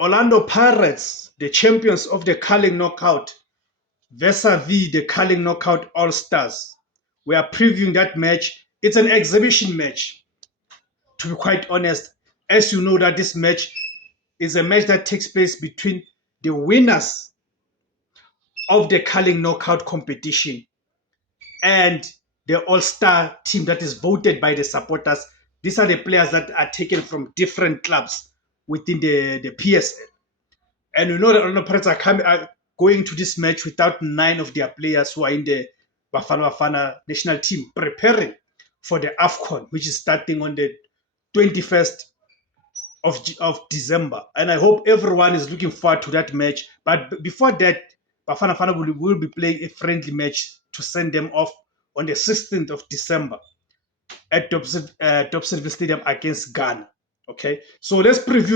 Orlando Pirates, the champions of the Carling Knockout, vis-a-vis the Carling Knockout All-Stars. We are previewing that match. It's an exhibition match, to be quite honest. As you know that this match is a match that takes place between the winners of the Carling Knockout competition and the all-star team that is voted by the supporters. These are the players that are taken from different clubs within the PSL. And we know that Orlando Pirates are going to this match without 9 of their players who are in the Bafana Bafana national team, preparing for the AFCON, which is starting on the 21st of December. And I hope everyone is looking forward to that match. But before that, Bafana Bafana will be playing a friendly match to send them off on the 16th of December at Dobsonville Stadium against Ghana. Okay, so let's preview